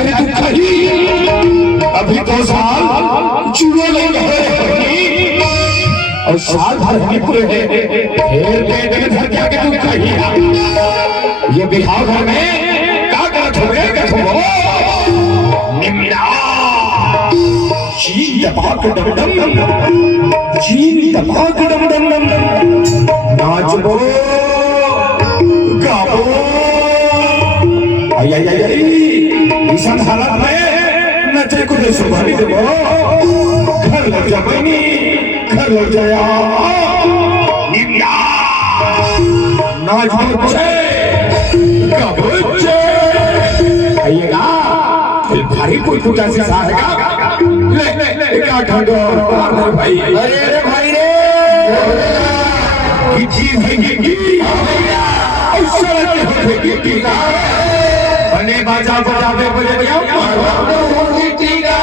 रे तू कहीं अभी 2 साल चूड़े नहीं रहे और साल भर नहीं पूरे फिर पेट में धर क्या के तू कहीं ये बिहार घर में क्या करत हो निम्ना चीन दबाक डम डम चीन दबाक डम डम नाचबो गाबो आई आई आई आई इसान हालत में नचे को दे सुभानी देबो घर लग जा बहनी घर लग जाया निम्ना नाच बच्चे कबच्चे आइएगा फिर भारी कोई टूटा से साहेगा ले क्या ठंडो भाई अरे भाई रे गिट्टी भाई गिट्टी बने बाजा बजावे बजावे गिट्टी का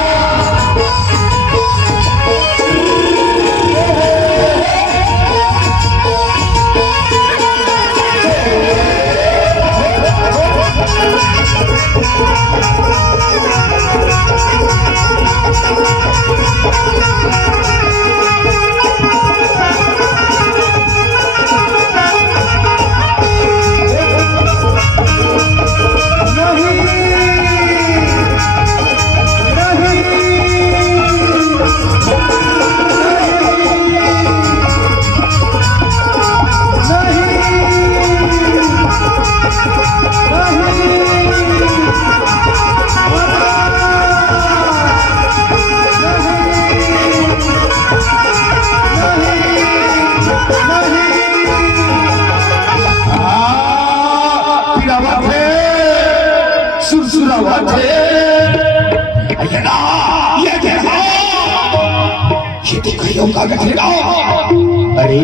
अरे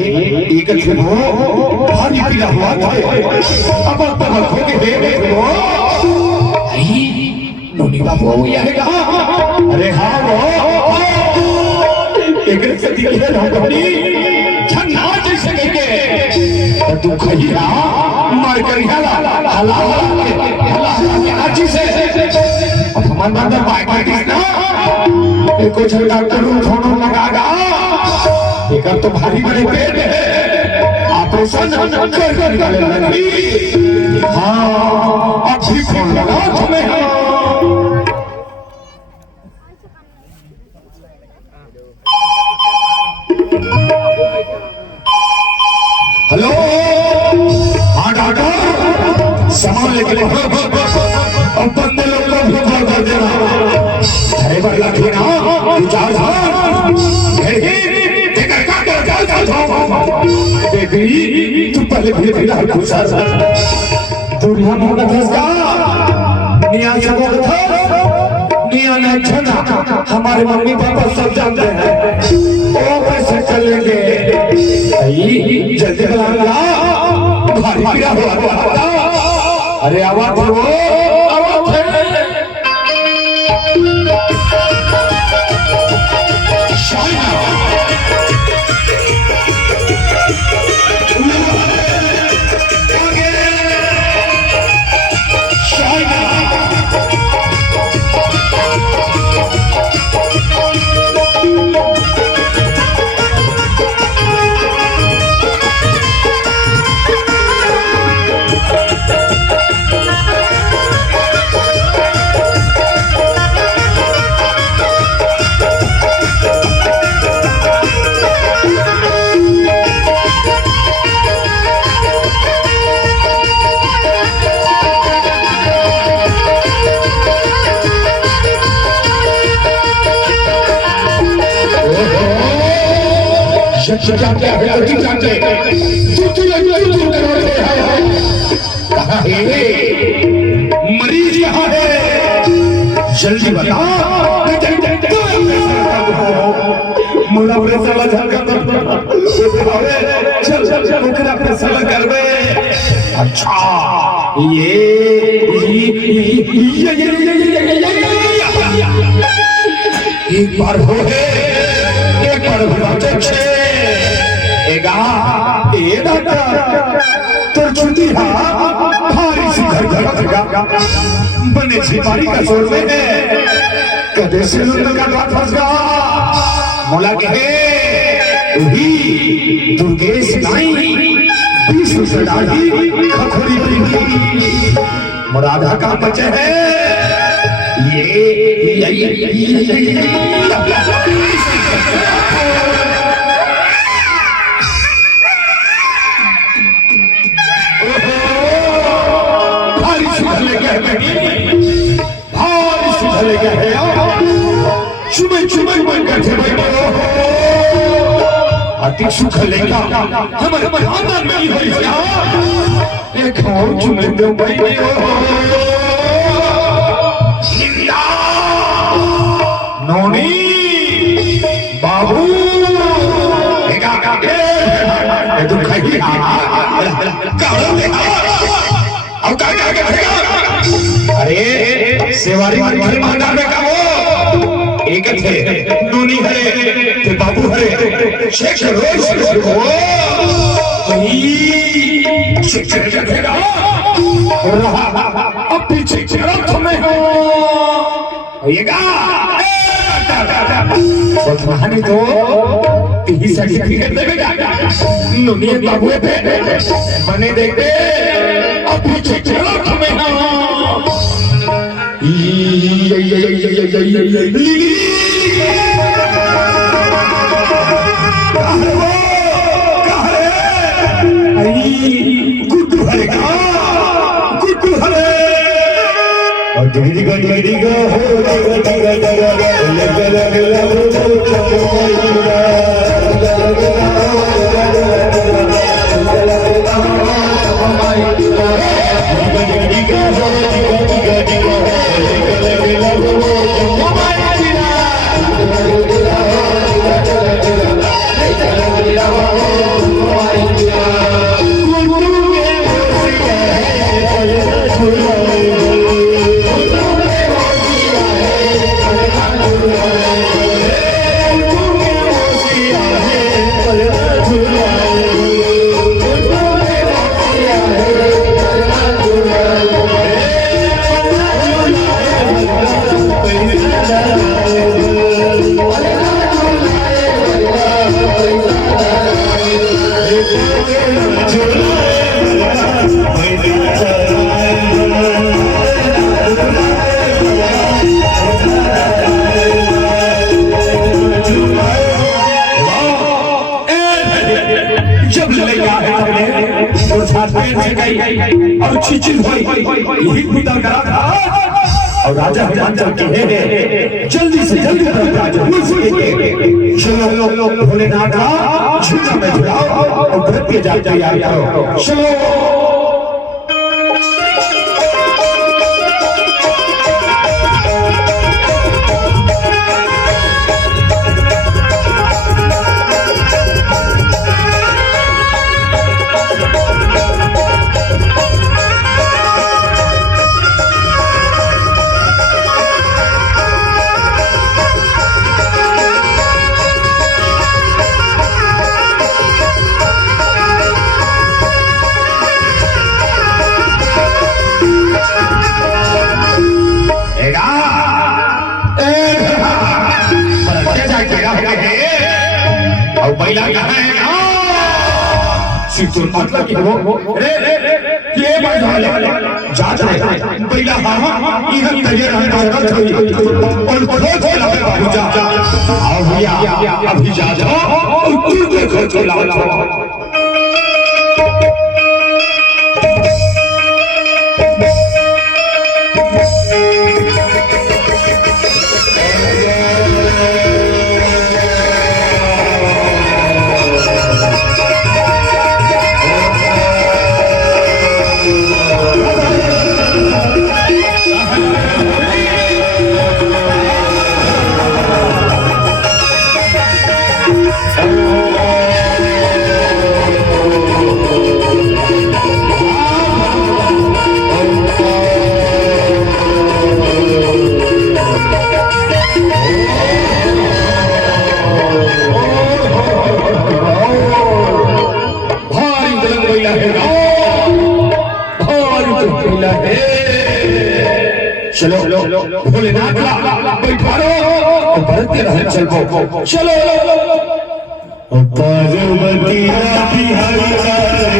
एक हो भारी पीला हुआ अब हो गए नोनी बाबू अरे हाँ वो एक जैसे के तू खैया मार कर कुछ डॉक्टर थोड़ा लगागा एक तो भारी बड़े पेट है ऑपरेशन कर हाँ अब ठीक हो लगा तुम्हें हेलो हाँ डॉक्टर सामान लेके अब बंदे लोग को भी कर देना ड्राइवर लगे ना बेबी तू पहले फिर घुसा दुनिया में मियां मियां ने छना हमारे मम्मी पापा सब जानते हैं वो कैसे चलेंगे जल्दी भारी हुआ अरे आवाज हो जानते हैं जानते मरीज यहाँ है जल्दी बता मुला चल चल चल अपने सला कर दे अच्छा एक बार हो एक बार ये डॉक्टर तो चुती भारी सी घर घर बने छिपारी का शोर में है कदे से लुंड का फंस गया मोला कहे वही दुर्गेश नाई विश्व सदाही खखोरी बनी मुरादा का बचे है अति सुख लेगा हमारे खानदान में ही एक और चुने दो भाई नोनी बाबू तुम खाइए अरे सेवारी मांगा में का वो एक थे नोनी है ते बाबू है शेख रोज हो शेख रहा अब पीछे चरत में हो होएगा बदमानी तो तीही सर्टिफिकेट देगा नोनी बाबू पे बने देखते अब पीछे चरत में हो गुड्डू हरेगा गुड्डू हरे और डिगा और चिचिल और राजा हिमाचल के जल्दी से जल्दी चलो भोलेनाथ झूला में झुलाओ और घर पे जाके तैयार करो चलो मतलब कि वो ये बात वाले जा पहला हां इधर तैयार रहना और खोज लगा जा आओ भैया अभी जा जाओ और तू देखो चला लहे। चलो भोलेनाथ बैठारो भरते रहे चलो चलो पार्वती बिहारी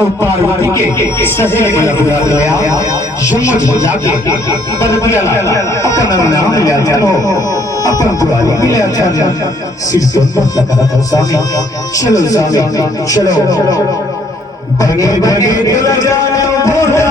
और पार्वती के सहेले को बुला गया यमज हो जाके परबला अपना नाम ले चलो अपन दुआरी मिले अच्छा सिर तो मत लगा था सामने चलो सामने चलो भगे भगे चला जाओ भोला